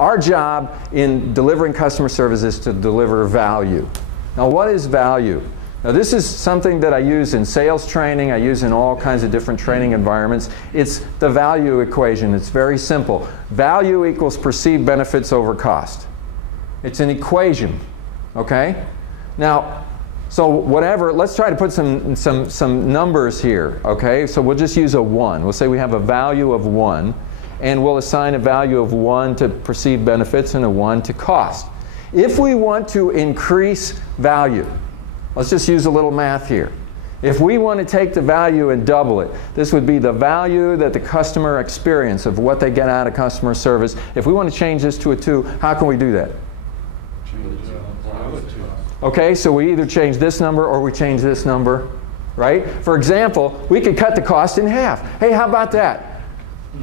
Our job in delivering customer service is to deliver value. Now, what is value? Now, this is something that I use in sales training. I use in all kinds of different training environments. It's the value equation. It's very simple. Value equals perceived benefits over cost. It's an equation, okay? Now, so whatever, let's try to put some numbers here, okay? So we'll just use a 1. We'll say we have a value of 1, and we'll assign a value of 1 to perceived benefits and a 1 to cost. If we want to increase value, let's just use a little math here. If we want to take the value and double it, this would be the value that the customer experience of what they get out of customer service. If we want to change this to a 2, how can we do that? Okay, so we either change this number or we change this number, right? For example, we could cut the cost in half. Hey, how about that?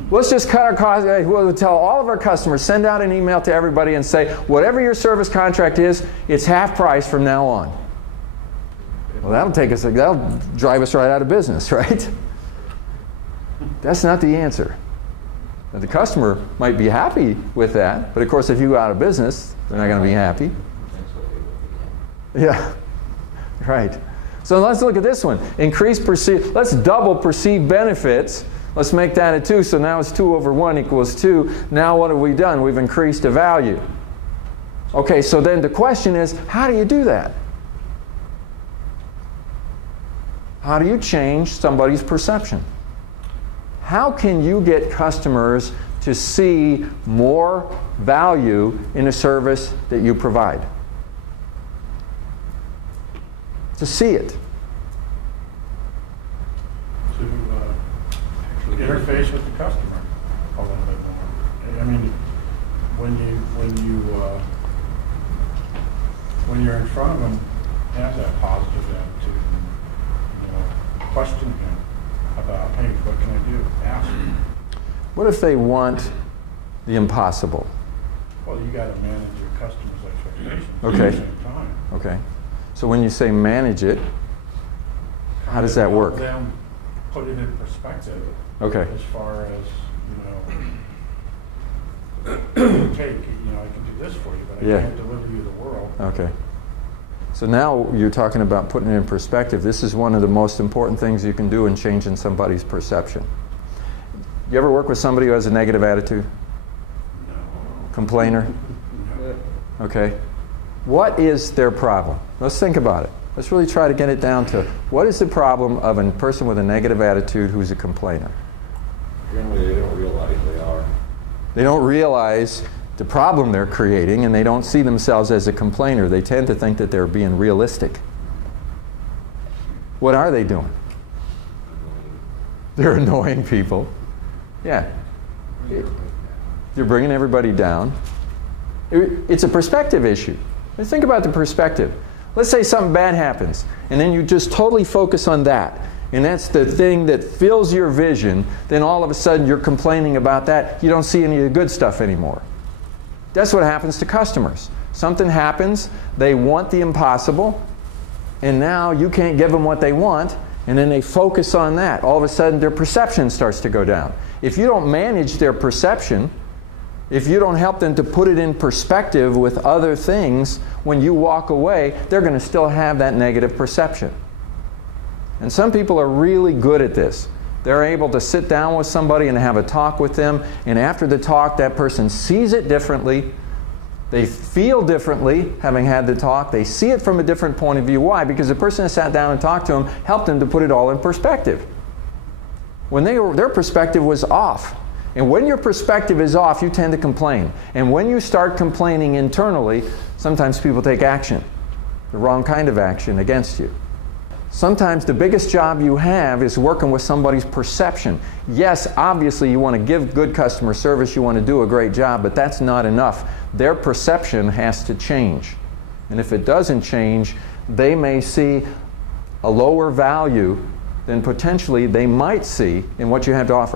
Let's just cut our cost. We'll tell all of our customers, send out an email to everybody and say, whatever your service contract is, it's half price from now on. Well, that'll drive us right out of business, right? That's not the answer. Now, the customer might be happy with that, but of course, if you go out of business, they're not going to be happy. Yeah, right. So let's look at this one. Let's double perceived benefits. Let's make that a 2. So now it's 2 over 1 equals 2. Now what have we done? We've increased a value. Okay, so then the question is, how do you do that? How do you change somebody's perception? How can you get customers to see more value in a service that you provide? To see it. To interface with the customer a little bit more. I mean, when you're in front of them, have that positive attitude. And, question him about, hey, what can I do? Ask him. What if they want the impossible? Well, you got to manage your customers' expectations Okay. at the same time. Okay. So when you say manage it, how does that work? Them put it in perspective. Okay. As far as, take, I can do this for you, but I can't deliver you the world. Okay. So now you're talking about putting it in perspective. This is one of the most important things you can do in changing somebody's perception. You ever work with somebody who has a negative attitude? No. Complainer? No. Okay. What is their problem? Let's think about it. Let's really try to get it down to what is the problem of a person with a negative attitude who's a complainer? Generally, they don't realize they are. They don't realize the problem they're creating, and they don't see themselves as a complainer. They tend to think that they're being realistic. What are they doing? They're annoying people. Yeah. They're bringing everybody down. It's a perspective issue. Let's think about the perspective. Let's say something bad happens, and then you just totally focus on that, and that's the thing that fills your vision. Then all of a sudden you're complaining about that. You don't see any of the good stuff anymore. That's what happens to customers. Something happens, they want the impossible, and now you can't give them what they want, and then they focus on that. All of a sudden their perception starts to go down. If you don't manage their perception, if you don't help them to put it in perspective with other things, when you walk away, they're going to still have that negative perception. And some people are really good at this. They're able to sit down with somebody and have a talk with them, and after the talk, that person sees it differently. They feel differently having had the talk. They see it from a different point of view. Why? Because the person that sat down and talked to them helped them to put it all in perspective. When their perspective was off. And when your perspective is off, you tend to complain. And when you start complaining internally, sometimes people take action, the wrong kind of action against you. Sometimes the biggest job you have is working with somebody's perception. Yes, obviously you want to give good customer service, you want to do a great job, but that's not enough. Their perception has to change. And if it doesn't change, they may see a lower value than potentially they might see in what you have to offer.